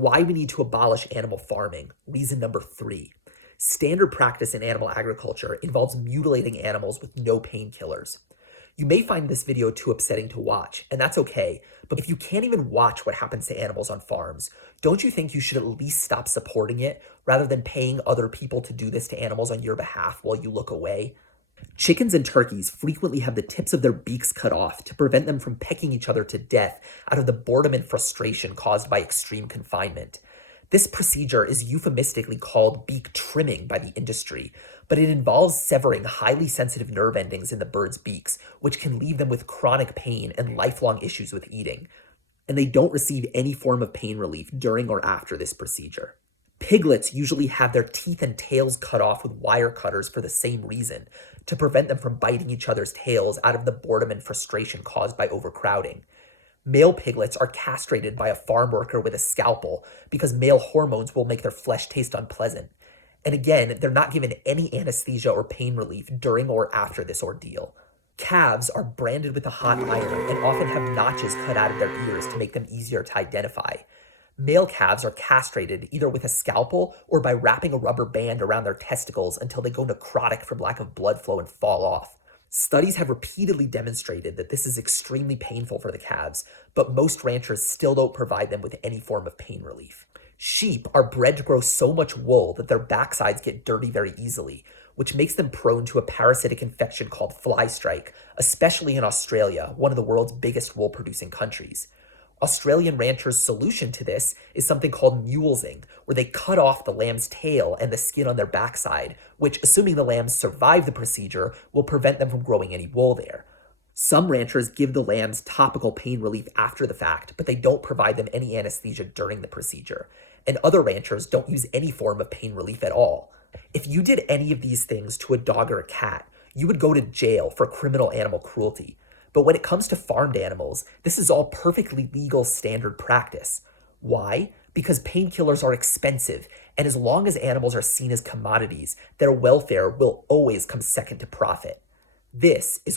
why we need to abolish animal farming. Reason number 3. Standard practice in animal agriculture involves mutilating animals with no painkillers. You may find this video too upsetting to watch, and that's okay, but if you can't even watch what happens to animals on farms, don't you think you should at least stop supporting it rather than paying other people to do this to animals on your behalf while you look away? Chickens and turkeys frequently have the tips of their beaks cut off to prevent them from pecking each other to death out of the boredom and frustration caused by extreme confinement. This procedure is euphemistically called beak trimming by the industry, but it involves severing highly sensitive nerve endings in the birds' beaks, which can leave them with chronic pain and lifelong issues with eating. And they don't receive any form of pain relief during or after this procedure. Piglets usually have their teeth and tails cut off with wire cutters for the same reason, to prevent them from biting each other's tails out of the boredom and frustration caused by overcrowding. Male piglets are castrated by a farm worker with a scalpel because male hormones will make their flesh taste unpleasant. And again, they're not given any anesthesia or pain relief during or after this ordeal. Calves are branded with a hot iron and often have notches cut out of their ears to make them easier to identify. Male calves are castrated either with a scalpel or by wrapping a rubber band around their testicles until they go necrotic from lack of blood flow and fall off. Studies have repeatedly demonstrated that this is extremely painful for the calves, but most ranchers still don't provide them with any form of pain relief. Sheep are bred to grow so much wool that their backsides get dirty very easily, which makes them prone to a parasitic infection called fly strike, especially in Australia, one of the world's biggest wool-producing countries. Australian ranchers' solution to this is something called mulesing, where they cut off the lamb's tail and the skin on their backside, which, assuming the lambs survive the procedure, will prevent them from growing any wool there. Some ranchers give the lambs topical pain relief after the fact, but they don't provide them any anesthesia during the procedure. And other ranchers don't use any form of pain relief at all. If you did any of these things to a dog or a cat, you would go to jail for criminal animal cruelty. But when it comes to farmed animals, this is all perfectly legal standard practice. Why? Because painkillers are expensive, and as long as animals are seen as commodities, their welfare will always come second to profit. This is